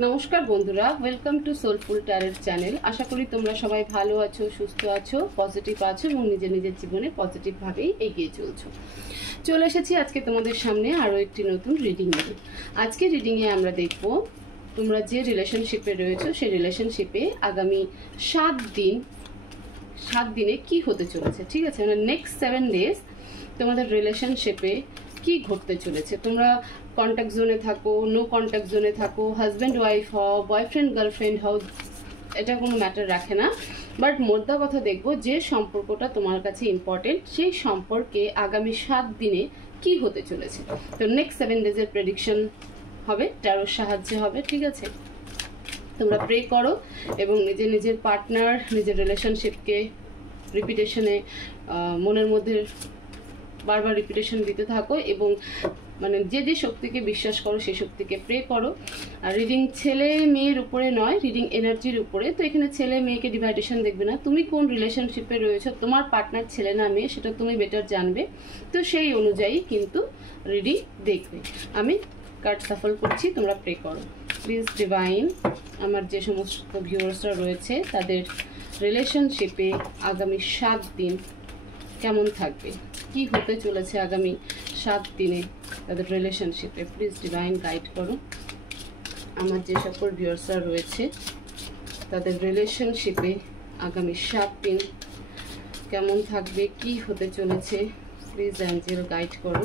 नमस्कार बंधुरा welcome to soulful tarot channel. आशा करी तुम्हारा सबाई भालो आछो, सुस्थ आछो, पजिटिव आछो एबं निजेर निजेर जीवने पजिटिव भावे एगिए चलछो। चले एसेछि आजके तोमादेर सामने आरो एकटी नतुन रिडिंग निये। आजके रिडिंगे आमरा देखबो तोमरा जे रिलेशनशिपे रयेछो सेई रिलेशनशिपे आगामी 7 दिने कि होते चलेछे। ठीक आछे, মানে नेक्स्ट 7 डेज তোমাদের রিলেশনশিপে কি ঘটতে চলেছে। তোমরা কন্ট্যাক্ট জোনে থাকো, নো কন্ট্যাক্ট জোনে থাকো, হাজব্যান্ড ওয়াইফ হও, বয়ফ্রেন্ড গার্লফ্রেন্ড হও, এটা কোনো ম্যাটার রাখে না। বাট মোদ্দা কথা দেখবো যে সম্পর্কটা তোমার কাছে ইম্পর্টেন্ট, সেই সম্পর্কে আগামী 7 দিনে কি হতে চলেছে। তো নেক্সট 7 ডেজের প্রেডিকশন হবে, ট্যারোর সাহায্যে হবে। ঠিক আছে, তোমরা প্রে করো এবং নিজের নিজের পার্টনার, নিজের রিলেশনশিপকে রিপিটেশনে মনের মধ্যে বারবার রিপিটেশন দিতে থাকো এবং মানে যে যে শক্তিকে বিশ্বাস করো সেই শক্তিকে প্রে করো। আর রিডিং ছেলে মেয়ের উপরে নয়, রিডিং এনার্জির উপরে। তো এখানে ছেলে মেয়েকে ডিভাইডেশন দেখবে না, তুমি কোন রিলেশনশিপে রয়েছো, তোমার পার্টনার ছেলে না মেয়ে সেটা তুমি বেটার জানবে। তো সেই অনুযায়ী কিন্তু রিডিং দেখবে। আমি কার্ড সাফল করছি, তোমরা প্রে করো। প্লিজ ডিভাইন, আমার যে সমস্ত ভিউয়ার্সরা রয়েছে তাদের রিলেশনশিপে আগামী 7 দিন কেমন থাকবে, কি হতে চলেছে আগামী 7 দিনে তাদের রিলেশনশিপে। প্লিজ ডিভাইন গাইড করো। আমার যে সকল ভিউয়ার্সরা রয়েছে তাদের রিলেশনশিপে আগামী 7 দিন কেমন থাকবে, কি হতে চলেছে। প্লিজ অ্যাঞ্জেল গাইড করো।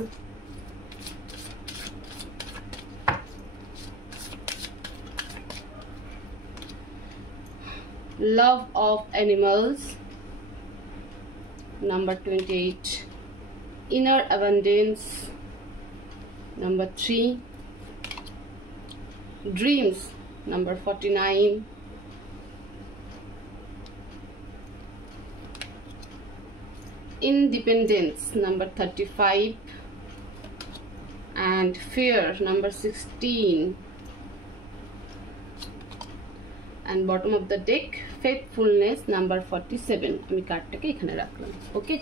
Love of animals, number 28. Inner abundance, number 3. Dreams, number 49. Independence, number 35. And fear, number 16. And bottom of the deck, faithfulness, number 47. আমি কার্ডটাকে এখানে রাখলাম। ওকে,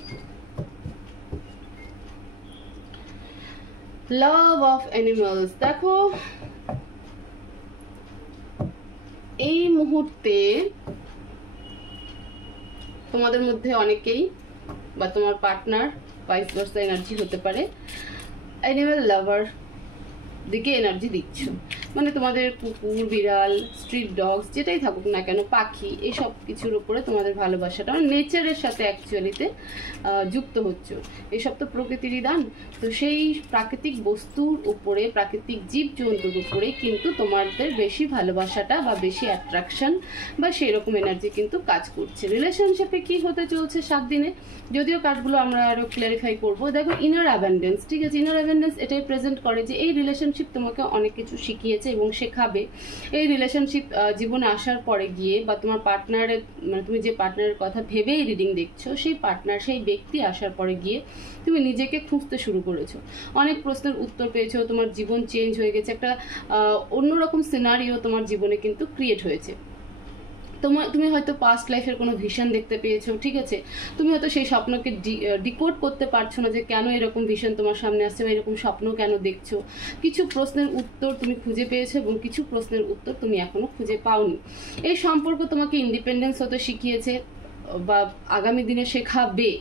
লাভ অফ অ্যানিমালস। দেখো এই মুহূর্তে তোমাদের মধ্যে অনেকেই বা তোমার পার্টনার ভাইস ভার্সা এনার্জি হতে পারে, অ্যানিমাল লাভার দিকে এনার্জি দিচ্ছ। মানে তোমাদের কুকুর, বিড়াল, স্ট্রিট ডগস যেটাই থাকুক না কেন, পাখি, এই সব কিছুর উপরে তোমাদের ভালোবাসাটা নেচারের সাথে অ্যাকচুয়ালিতে যুক্ত হচ্ছ। এসব তো প্রকৃতিরই দান। তো সেই প্রাকৃতিক বস্তুর উপরে, প্রাকৃতিক জীবজন্তুর উপরে কিন্তু তোমাদের বেশি ভালোবাসাটা বা বেশি অ্যাট্রাকশন বা সেই রকম এনার্জি কিন্তু কাজ করছে। রিলেশনশিপে কি হতে চলছে 7 দিনে, যদিও কার্ডগুলো আমরা আরো ক্ল্যারিফাই করব। দেখো ইনার অ্যাবান্ডেন্স, ঠিক আছে, ইনার অ্যাবান্ডেন্স এটাই প্রেজেন্ট করে যে এই রিলেশনশিপ তোমাকে অনেক কিছু শিখিয়েছে এবং শেখাবে। এই রিলেশনশিপ জীবনে আসার পরে গিয়ে বা তোমার পার্টনারের, মানে তুমি যে পার্টনারের কথা ভেবেই রিডিং দেখছো, সেই পার্টনার, সেই ব্যক্তি আসার পরে গিয়ে তুমি নিজেকে খুঁজতে শুরু করেছো, অনেক প্রশ্নের উত্তর পেয়েছো, তোমার জীবন চেঞ্জ হয়ে গেছে, একটা অন্যরকম সিনারিও তোমার জীবনে কিন্তু ক্রিয়েট হয়েছে। তুমি হয়তো পাস্ট লাইফের কোনো ভিশন দেখতে পেয়েছো। ঠিক আছে, তুমি হয়তো সেই স্বপ্নকে ডিকোড করতে পারছো না যে কেন এরকম ভিশন তোমার সামনে আসছে বা এরকম স্বপ্ন কেন দেখছো। কিছু প্রশ্নের উত্তর তুমি খুঁজে পেয়েছো এবং কিছু প্রশ্নের উত্তর তুমি এখনো খুঁজে পাওনি। এই সম্পর্ক তোমাকে ইন্ডিপেন্ডেন্স হতে শিখিয়েছে বা আগামী দিনে শেখাবে।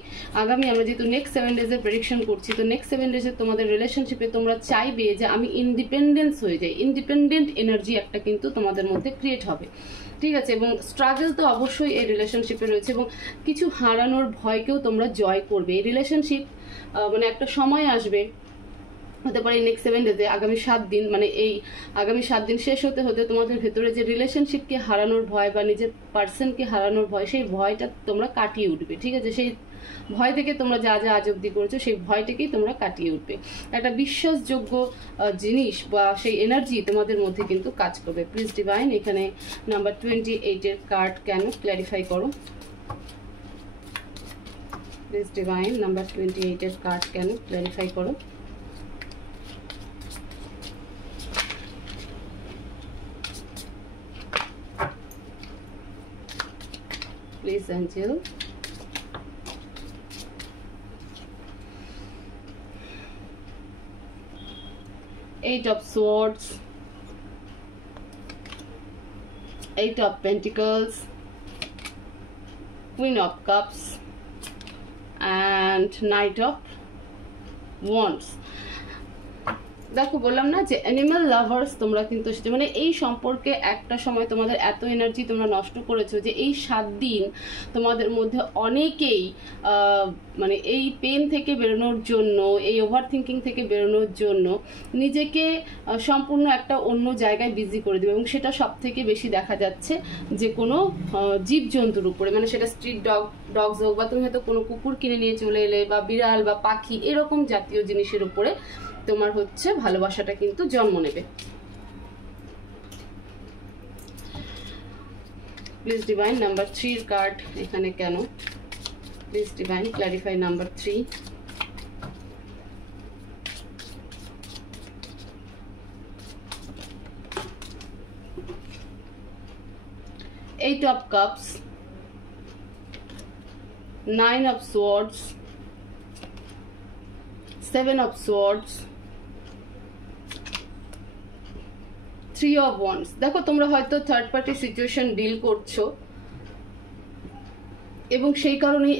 আগামী আমরা যেহেতু নেক্সট 7 ডেজের প্রেডিকশন করছি, তো নেক্সট 7 ডেজে তোমাদের রিলেশনশিপে তোমরা চাইবে যে আমি ইন্ডিপেন্ডেন্স হয়ে যাই। ইন্ডিপেন্ডেন্ট এনার্জি একটা কিন্তু তোমাদের মধ্যে ক্রিয়েট হবে। ঠিক আছে, এবং স্ট্রাগল তো অবশ্যই এই রিলেশনশিপে রয়েছে এবং কিছু হারানোর ভয়কেও তোমরা জয় করবে। এই রিলেশনশিপ মানে একটা সময় আসবে, হতে পারে নেক্সট 7 ডেজে, আগামী 7 দিন, মানে এই আগামী 7 দিন শেষ হতে হতে তোমাদের ভেতরে যে রিলেশনশিপকে হারানোর ভয় বা নিজের পার্সনকে হারানোর ভয়, সেই ভয়টা তোমরা কাটিয়ে উঠবে। ঠিক আছে, সেই ভয় থেকে তোমরা যা যা আজ অব্দি করেছো সেই ভয়টাকেই তোমরা কাটিয়ে উঠবে। একটা বিশ্বাসযোগ্য জিনিস বা সেই এনার্জি তোমাদের মধ্যে কিন্তু কাজ করবে। প্লিজ ডিভাইন এখানে নাম্বার 28 এর কার্ড কেন ক্ল্যারিফাই করো। প্লিজ ডিভাইন নাম্বার 28 এর কার্ড কেন ক্ল্যারিফাই করো। Please angel, 8 of swords, 8 of Pentacles, Queen of Cups, and Knight of Wands. দেখো বললাম না যে অ্যানিমাল লাভার্স তোমরা কিন্তু মানে এই সম্পর্কে একটা সময় তোমাদের এত এনার্জি তোমরা নষ্ট করেছো যে এই 7 দিন তোমাদের মধ্যে অনেকেই মানে এই পেন থেকে বেরোনোর জন্য, এই ওভার থিঙ্কিং থেকে বেরোনোর জন্য নিজেকে সম্পূর্ণ একটা অন্য জায়গায় বিজি করে দেবে, এবং সেটা সব থেকে বেশি দেখা যাচ্ছে যে কোনো জীবজন্তুর উপরে, মানে সেটা স্ট্রিট ডগস হোক, বা তুমি হয়তো কোনো কুকুর কিনে নিয়ে চলে এলে, বা বিড়াল বা পাখি এরকম জাতীয় জিনিসের উপরে তোমার হচ্ছে ভালোবাসাটা কিন্তু জন্ম নেবে। প্লিজ ডিভাইন নাম্বার 3 এর কার্ড এখানে কেন? Please divine clarify number 3। Eight of Cups, 9 of Swords, 7 of Swords, 3 of Wands। দেখো তোমরা হয়তো থার্ড পার্টি সিচুয়েশন ডিল করছো, এবং সেই কারণে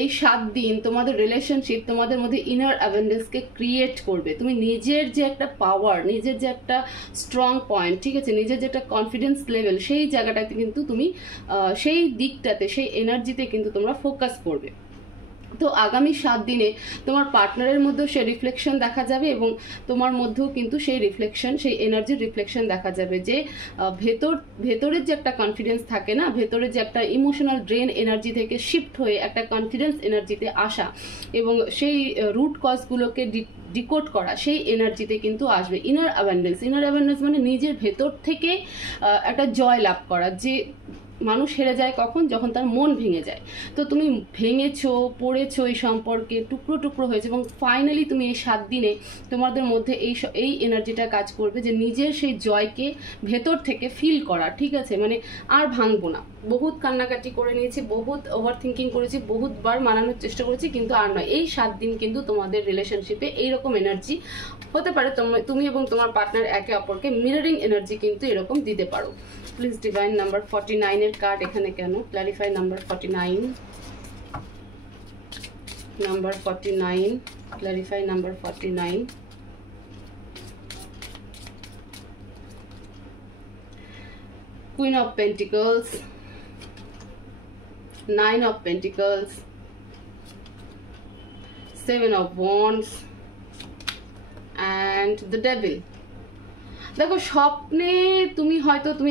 এই 7 দিন তোমাদের রিলেশনশিপ তোমাদের মধ্যে ইনার অ্যাবেন্ডেন্সকে ক্রিয়েট করবে। তুমি নিজের যে একটা পাওয়ার, নিজের যে একটা স্ট্রং পয়েন্ট, ঠিক আছে, নিজের যে একটা কনফিডেন্স লেভেল, সেই জায়গাটাতে কিন্তু তুমি সেই দিকটাতে, সেই এনার্জিতে কিন্তু তোমরা ফোকাস করবে। তো আগামী 7 দিনে তোমার পার্টনারের মধ্যেও সেই রিফ্লেকশন দেখা যাবে, এবং তোমার মধ্যেও কিন্তু সেই রিফ্লেকশন, সেই এনার্জির রিফ্লেকশন দেখা যাবে যে ভেতরের যে একটা কনফিডেন্স থাকে না, ভেতরের যে একটা ইমোশনাল ড্রেন এনার্জি থেকে শিফট হয়ে একটা কনফিডেন্স এনার্জিতে আসা, এবং সেই রুট কজগুলোকে ডিকোড করা, সেই এনার্জিতে কিন্তু আসবে ইনার অ্যাবেন্ডেন্স। ইনার অ্যাবেন্ডেন্স মানে নিজের ভেতর থেকে একটা জয় লাভ করা। যে মানুষ হেরে যায় কখন? যখন তার মন ভেঙে যায়। তো তুমি ভেঙেছো, পড়েছো, এই সম্পর্কে টুকরো টুকরো হয়েছে, এবং ফাইনালি তুমি এই 7 দিনে তোমাদের মধ্যে এই এনার্জিটা কাজ করবে যে নিজের সেই জয়কে ভেতর থেকে ফিল করা, ঠিক আছে, মানে আর ভাঙবো না। বহুত কান্নাকাটি করে নিয়েছি, বহুত ওভার থিঙ্কিং করেছি, বহুতবার মানানোর চেষ্টা করেছি, কিন্তু আর নয়। এই 7 দিন কিন্তু তোমাদের রিলেশনশিপে এইরকম এনার্জি হতে পারে, তুমি এবং তোমার পার্টনার একে অপরকে মিররিং এনার্জি কিন্তু এরকম দিতে পারো। প্লিজ ডিভাইন নাম্বার 49 এর কার্ড এখানে কেন? Clarify number 49, number 49, clarify number 49। Queen of Pentacles, 9 of Pentacles, 7 of Wands, and the Devil। দেখো স্বপ্নে তুমি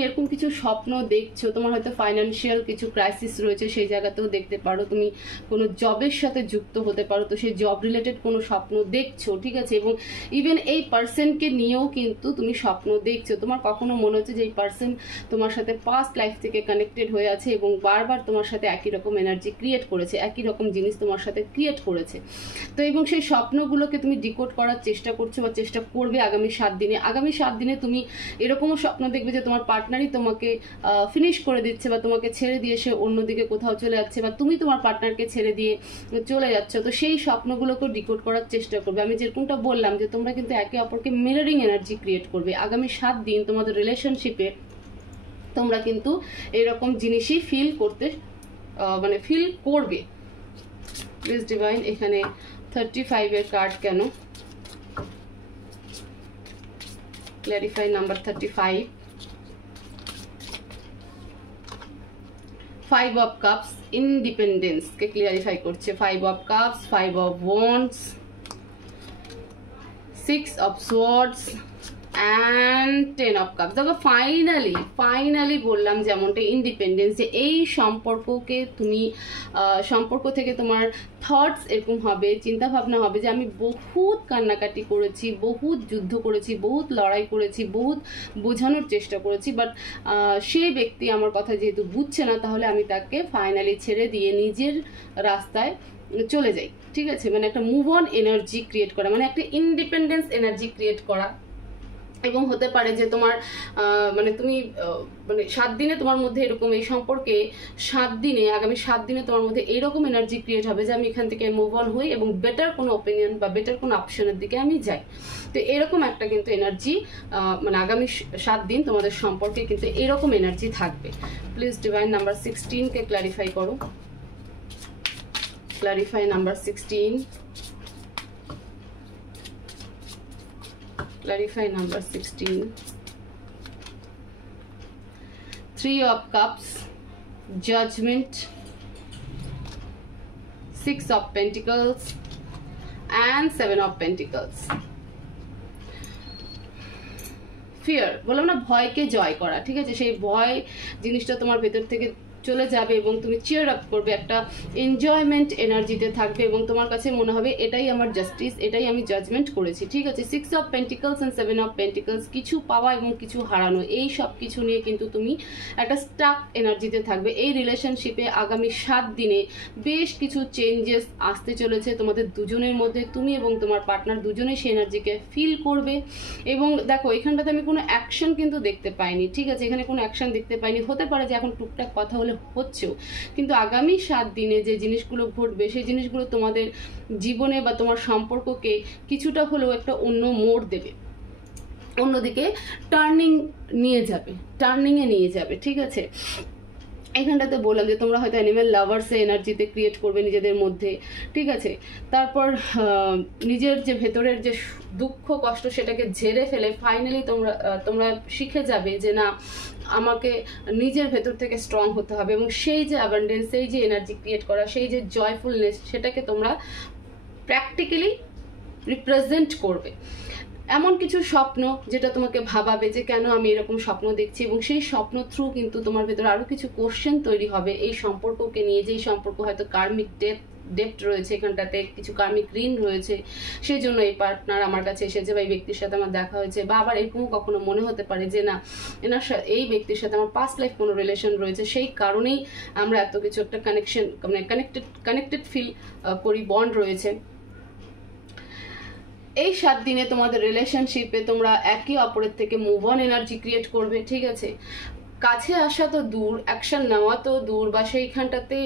এরকম কিছু স্বপ্ন দেখছো, তোমার হয়তো ফাইন্যান্সিয়াল কিছু ক্রাইসিস রয়েছে, সেই জায়গাতেও দেখতে পারো। তুমি কোনো জবের সাথে যুক্ত হতে পারো, তো সেই জব রিলেটেড কোনো স্বপ্ন দেখছো, ঠিক আছে, এবং ইভেন এই পার্সনকে নিয়েও কিন্তু তুমি স্বপ্ন দেখছো। তোমার কখনো মনে হচ্ছে যে এই পার্সন তোমার সাথে পাস্ট লাইফ থেকে কানেক্টেড হয়ে আছে, এবং বারবার তোমার সাথে একই রকম এনার্জি ক্রিয়েট করেছে, একই রকম জিনিস তোমার সাথে ক্রিয়েট করেছে। তো এবং সেই স্বপ্নগুলোকে তুমি ডিকোড করার চেষ্টা করছো বা চেষ্টা করবে আগামী 7 দিনে। আগামী 7 দিনে তুমি এরকমও স্বপ্ন দেখবে যে তোমার পার্টনারই তোমাকে ফিনিশ করে দিচ্ছে, বা তোমাকে ছেড়ে দিয়ে সে অন্যদিকে কোথাও চলে যাচ্ছে, বা তুমি তোমার পার্টনারকে ছেড়ে দিয়ে চলে যাচ্ছ। তো সেই স্বপ্নগুলোকে ডিকোড করার চেষ্টা করবে। আমি যেরকমটা বললাম যে তোমরা কিন্তু একে অপরকে মিররিং এনার্জি ক্রিয়েট করবে। আগামী 7 দিন তোমাদের রিলেশনশিপে তোমরা কিন্তু এরকম জিনিসই ফিল করবে। প্লিজ ডিভাইন এখানে 35 এর কার্ড কেন? Clarify number 35, 5 of Cups, independence K clarify করছে। 5 of Cups, 5 of Wands, 6 of Swords, and 10 of Cups। দেখো ফাইনালি বললাম যেমনটা ইন্ডিপেন্ডেন্স, যে এই সম্পর্ক থেকে তোমার থটস এরকম হবে, চিন্তা ভাবনা হবে যে আমি বহুত কান্নাকাটি করেছি, বহুত যুদ্ধ করেছি, বহুত লড়াই করেছি, বহুত বোঝানোর চেষ্টা করেছি, বাট সেই ব্যক্তি আমার কথা যেহেতু বুঝছে না, তাহলে আমি তাকে ফাইনালি ছেড়ে দিয়ে নিজের রাস্তায় চলে যাই, ঠিক আছে, মানে একটা মুভ অন এনার্জি ক্রিয়েট করা, মানে একটা ইন্ডিপেন্ডেন্স এনার্জি ক্রিয়েট করা। এবং হতে পারে যে তোমার মানে তুমি মানে 7 দিনে তোমার মধ্যে এরকম এই সম্পর্কে 7 দিনে আগামী 7 দিনে তোমার মধ্যে এইরকম এনার্জি ক্রিয়েট হবে যে আমি এখান থেকে মুভ অন হই এবং বেটার কোনো ওপিনিয়ন বা বেটার কোনো অপশনের দিকে আমি যাই। তো এরকম একটা কিন্তু এনার্জি মানে আগামী 7 দিন তোমাদের সম্পর্কে কিন্তু এরকম এনার্জি থাকবে। প্লিজ ডিভাইন নাম্বার 16কে ক্ল্যারিফাই করো। Clarify number 16, clarify number 16. 3 of Cups, Judgment, 6 of Pentacles and 7 of Pentacles. Fear বললাম না, ভয়কে জয় করা, ঠিক আছে? সেই ভয় জিনিসটা তোমার ভেতর থেকে চলে যাবে এবং তুমি চিয়ার আপ করবে, একটা এনজয়মেন্ট এনার্জিতে থাকবে এবং তোমার কাছে মনে হবে এটাই আমার জাস্টিস, এটাই আমি জাজমেন্ট করেছি, ঠিক আছে? 6 of pentacles and 7 of pentacles, কিছু পাওয়া এবং কিছু হারানো, এই সব কিছু নিয়ে কিন্তু তুমি একটা স্টাক এনার্জিতে থাকবে। এই রিলেশনশিপে আগামী 7 দিনে বেশ কিছু চেঞ্জেস আসতে চলেছে তোমাদের দুজনের মধ্যে। তুমি এবং তোমার পার্টনার দুজনেই সেই এনার্জিকে ফিল করবে। এবং দেখো এখানটাতে আমি কোনো অ্যাকশন কিন্তু দেখতে পাইনি, ঠিক আছে? এখানে কোনো অ্যাকশন দেখতে পাইনি। হতে পারে যে এখন টুকটাক কথা হলে হচ্ছেও, কিন্তু আগামী 7 দিনে যে জিনিসগুলো ঘটবে সেই জিনিসগুলো তোমাদের জীবনে বা তোমার সম্পর্ককে কিছুটা হলেও একটা অন্য মোড় দেবে, অন্যদিকে টার্নিংয়ে নিয়ে যাবে, ঠিক আছে? এখানটাতে বললাম যে তোমরা হয়তো অ্যানিমেল লাভার্স এনার্জিতে ক্রিয়েট করবে নিজেদের মধ্যে, ঠিক আছে? তারপর নিজের যে ভেতরের যে দুঃখ কষ্ট সেটাকে ঝেড়ে ফেলে ফাইনালি তোমরা শিখে যাবে যে না, আমাকে নিজের ভেতর থেকে স্ট্রং হতে হবে এবং সেই যে অ্যাবান্ডেন্স, সেই যে এনার্জি ক্রিয়েট করা, সেই যে জয়ফুলনেস, সেটাকে তোমরা প্র্যাকটিক্যালি রিপ্রেজেন্ট করবে। এমন কিছু স্বপ্ন যেটা তোমাকে ভাবাবে যে কেন আমি এরকম স্বপ্ন দেখছি, এবং সেই স্বপ্ন থ্রু কিন্তু তোমার ভেতরে আরো কিছু কোশ্চেন তৈরি হবে এই সম্পর্ককে নিয়ে, যে এই সম্পর্ক হয়তো কার্মিক ডেপ্থ রয়েছে, এখানটাতে কিছু কার্মিক ঋণ রয়েছে, সেই জন্য এই পার্টনার আমার কাছে এসেছে বা এই ব্যক্তির সাথে আমার দেখা হয়েছে। বা আবার এরকম কখনো মনে হতে পারে যে না, এই ব্যক্তির সাথে আমার পাস্ট লাইফ কোনো রিলেশন রয়েছে, সেই কারণেই আমরা এত কিছু একটা কানেকশন মানে কানেক্টেড ফিল করি, বন্ড রয়েছে। এই 7 দিনে তোমাদের রিলেশনশিপে তোমরা একে অপরের থেকে মুভ অন এনার্জি ক্রিয়েট করবে, ঠিক আছে? কাছে আসা তো দূর, অ্যাকশন নেওয়া তো দূর, বা সেইখানটাতে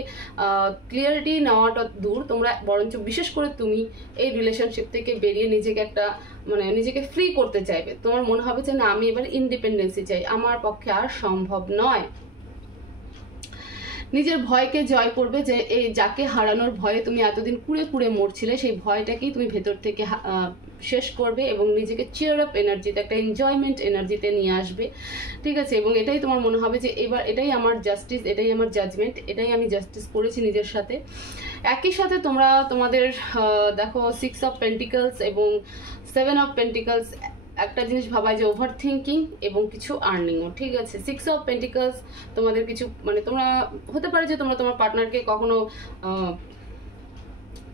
ক্লিয়ারিটি নেওয়াটা দূর, তোমরা বরঞ্চ বিশেষ করে তুমি এই রিলেশনশিপ থেকে বেরিয়ে নিজেকে একটা মানে নিজেকে ফ্রি করতে চাইবে। তোমার মনে হবে যে না, আমি এবার ইন্ডিপেন্ডেন্সি চাই, আমার পক্ষে আর সম্ভব নয়। নিজের ভয়কে জয় করবে, যে এই যাকে হারানোর ভয়ে তুমি এতদিন কুড়ে কুড়ে মরছিলে, সেই ভয়টাকেই তুমি ভেতর থেকে শেষ করবে এবং নিজেকে চিয়ার আপ এনার্জিতে, একটা এনজয়মেন্ট এনার্জিতে নিয়ে আসবে, ঠিক আছে? এবং এটাই তোমার মনে হবে যে এবার এটাই আমার জাস্টিস, এটাই আমার জাজমেন্ট, এটাই আমি জাস্টিস করেছি নিজের সাথে। একই সাথে তোমরা তোমাদের দেখো 6 অফ পেন্টিকলস এবং 7 অফ পেন্টিকলস একটা জিনিস ভাবায় যে ওভার থিঙ্কিং এবং কিছু আর্নিংও, ঠিক আছে? 6 অফ পেন্টিকলস তোমাদের কিছু মানে তোমরা হতে পারে যে তোমরা তোমার পার্টনারকে কখনো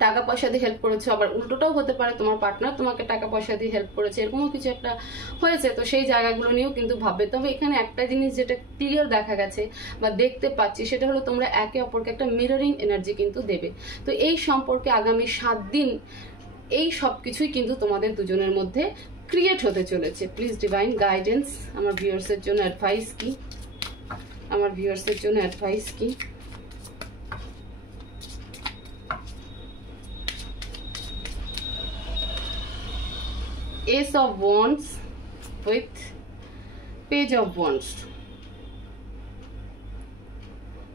টাকা পয়সা দিয়ে হেল্প করেছো, আবার উল্টোটাও হতে পারে তোমার পার্টনার তোমাকে টাকা পয়সা দিয়ে হেল্প করেছে, এরকমও কিছু একটা হয়েছে। তো সেই জায়গাগুলো নিয়েও কিন্তু ভাববে। তবে এখানে একটা জিনিস যেটা ক্লিয়ার দেখা গেছে বা দেখতে পাচ্ছি, সেটা হলো তোমরা একে অপরকে একটা মিররিং এনার্জি কিন্তু দেবে। তো এই সম্পর্কে আগামী 7 দিন এই সব কিছুই কিন্তু তোমাদের দুজনের মধ্যে ক্রিয়েট হতে চলেছে। প্লিজ ডিভাইন গাইডেন্স, আমার ভিউয়ার্সের জন্য অ্যাডভাইস কি? আমার ভিউয়ার্সের জন্য অ্যাডভাইস কি? Ace of Wands with Page of Wands.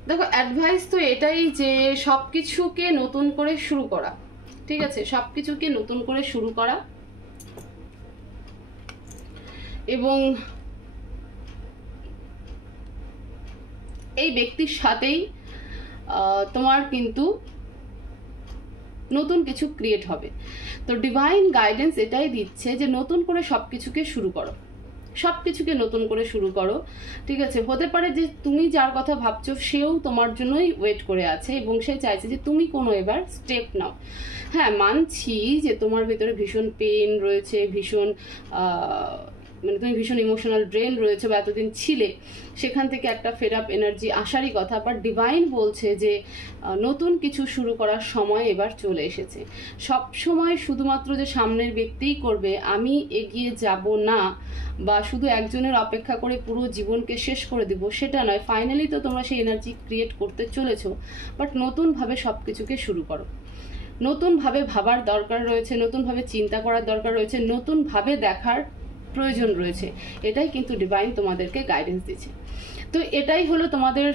দেখো অ্যাডভাইস তো এটাই যে সবকিছুকে নতুন করে শুরু করা, ঠিক আছে? সবকিছুকে নতুন করে শুরু করা এবং এই ব্যক্তির সাথেই তোমার কিন্তু নতুন কিছু ক্রিয়েট হবে। তো ডিভাইন গাইডেন্স এটাই দিচ্ছে যে নতুন করে সবকিছুকে শুরু করো, সবকিছুকে নতুন করে শুরু করো, ঠিক আছে? হতে পারে যে তুমি যার কথা ভাবছো সেও তোমার জন্যই ওয়েট করে আছে এবং সে চাইছে যে তুমি কোনো এবার স্টেপ নাও। হ্যাঁ, মানছি যে তোমার ভেতরে ভীষণ পেন রয়েছে, ভীষণ মানে তুমি ভীষণ ইমোশনাল ড্রেন রয়েছে বা এতদিন ছিলে, সেখান থেকে একটা ফেড আপ এনার্জি আসারই কথা। বাট ডিভাইন বলছে যে নতুন কিছু শুরু করার সময় এবার চলে এসেছে। সব সময় শুধুমাত্র যে সামনের ব্যক্তিই করবে, আমি এগিয়ে যাব না, বা শুধু একজনের অপেক্ষা করে পুরো জীবনকে শেষ করে দিব, সেটা নয়। ফাইনালি তো তোমরা সেই এনার্জি ক্রিয়েট করতে চলেছো, বাট নতুনভাবে সব কিছুকে শুরু করো। নতুনভাবে ভাবার দরকার রয়েছে, নতুনভাবে চিন্তা করার দরকার রয়েছে, নতুনভাবে দেখার প্রয়োজন রয়েছে। এটাই কিন্তু ডিভাইন তোমাদেরকে গাইডেন্স দিচ্ছে। তো এটাই হলো তোমাদের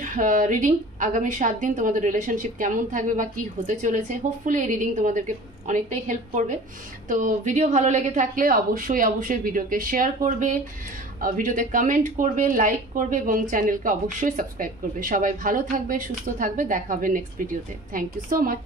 রিডিং। আগামী 7 দিন তোমাদের রিলেশনশিপ কেমন থাকবে বা কি হতে চলেছে, হোপফুলি এই রিডিং তোমাদেরকে অনেকটাই হেল্প করবে। তো ভিডিও ভালো লেগে থাকলে অবশ্যই ভিডিওকে শেয়ার করবে, ভিডিওতে কমেন্ট করবে, লাইক করবে এবং চ্যানেলকে অবশ্যই সাবস্ক্রাইব করবে। সবাই ভালো থাকবে, সুস্থ থাকবে, দেখা হবে নেক্সট ভিডিওতে। Thank you so much.